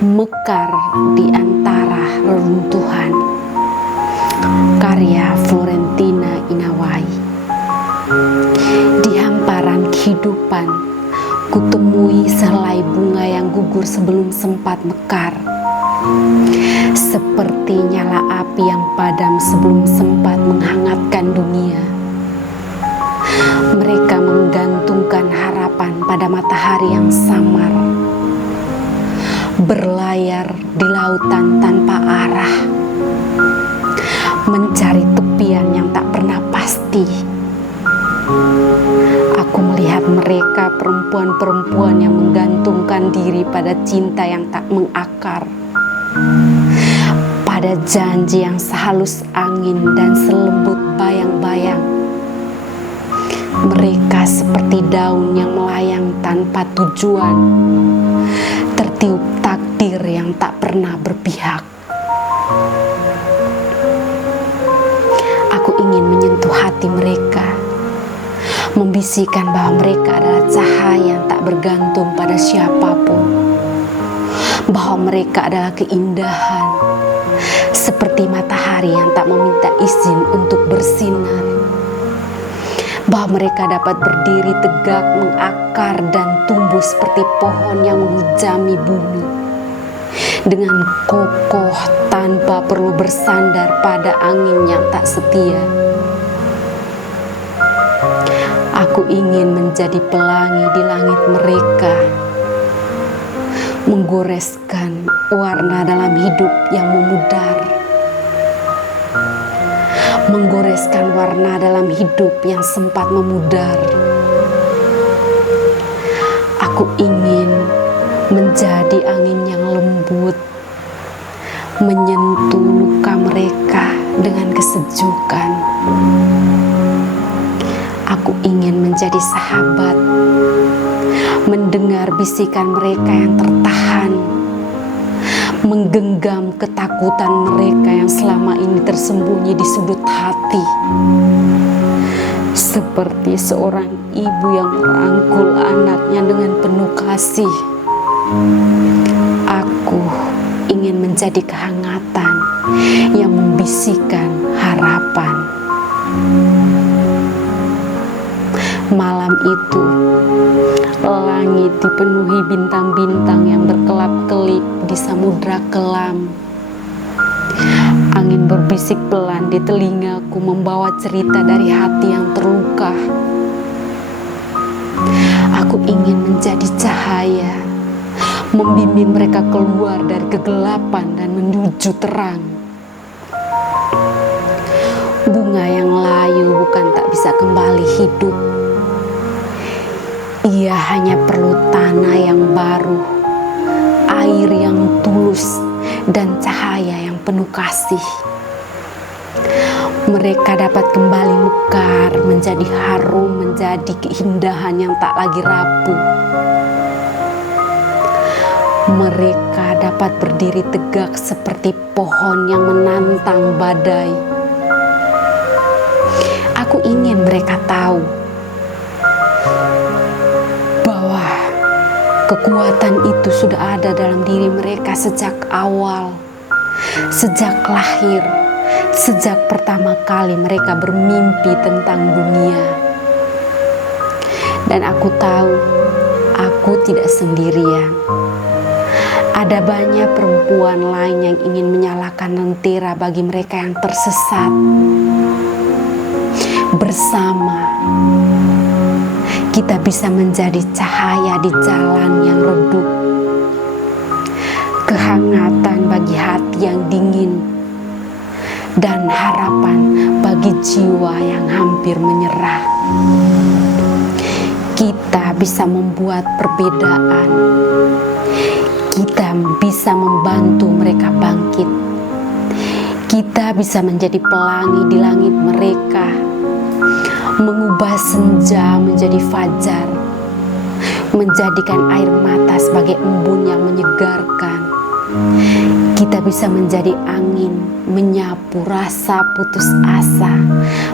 Mekar di antara reruntuhan, karya Florentina Inawai. Di hamparan kehidupan, kutemui sehelai bunga yang gugur sebelum sempat mekar, seperti nyala api yang padam sebelum sempat menghangatkan dunia. Mereka menggantungkan harapan pada matahari yang samar, berlayar di lautan tanpa arah, mencari tepian yang tak pernah pasti. Aku melihat mereka, perempuan-perempuan yang menggantungkan diri pada cinta yang tak mengakar, pada janji yang sehalus angin dan selembut bayang-bayang. Mereka seperti daun yang melayang tanpa tujuan, tertiup takdir yang tak pernah berpihak. Aku ingin menyentuh hati mereka, membisikkan bahwa mereka adalah cahaya yang tak bergantung pada siapapun, bahwa mereka adalah keindahan, seperti matahari yang tak meminta izin untuk bersinar, bahwa mereka dapat berdiri tegak, mengakar dan tumbuh seperti pohon yang menghujami bumi, dengan kokoh tanpa perlu bersandar pada angin yang tak setia. Aku ingin menjadi pelangi di langit mereka, menggoreskan warna dalam hidup yang memudar, menggoreskan warna dalam hidup yang sempat memudar. Aku ingin menjadi angin yang lembut, menyentuh luka mereka dengan kesejukan. Aku ingin menjadi sahabat, mendengar bisikan mereka yang tertahan, menggenggam ketakutan mereka yang selama ini tersembunyi di sudut hati, seperti seorang ibu yang merangkul anaknya dengan penuh kasih. Aku ingin menjadi kehangatan yang membisikkan harapan. Malam itu, langit dipenuhi bintang-bintang yang berkelap-kelip di samudra kelam. Angin berbisik pelan di telingaku, membawa cerita dari hati yang terluka. Aku ingin menjadi cahaya, membimbing mereka keluar dari kegelapan dan menuju terang. Bunga yang layu bukan tak bisa kembali hidup. Ia hanya perlu tanah yang baru, air yang tulus, dan cahaya yang penuh kasih. Mereka dapat kembali mekar, menjadi harum, menjadi keindahan yang tak lagi rapuh. Mereka dapat berdiri tegak seperti pohon yang menantang badai. Aku ingin mereka tahu bahwa kekuatan itu sudah ada dalam diri mereka sejak awal, sejak lahir, sejak pertama kali mereka bermimpi tentang dunia. Dan aku tahu, aku tidak sendirian. Ada banyak perempuan lain yang ingin menyalakan lentera bagi mereka yang tersesat. Bersama, kita bisa menjadi cahaya di jalan yang redup, kehangatan bagi hati yang dingin, dan harapan bagi jiwa yang hampir menyerah. Kita bisa membuat perbedaan. Kita bisa membantu mereka bangkit. Kita bisa menjadi pelangi di langit mereka, mengubah senja menjadi fajar, menjadikan air mata sebagai embun yang menyegarkan. Kita bisa menjadi angin, menyapu rasa putus asa,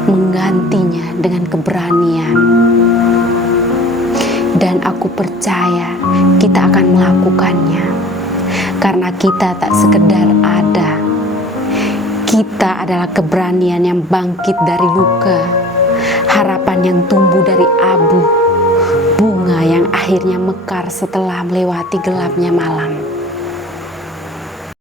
menggantinya dengan keberanian. Dan aku percaya kita akan melakukannya Karena kita tak sekedar ada, kita adalah keberanian yang bangkit dari luka, harapan yang tumbuh dari abu, bunga yang akhirnya mekar setelah melewati gelapnya malam.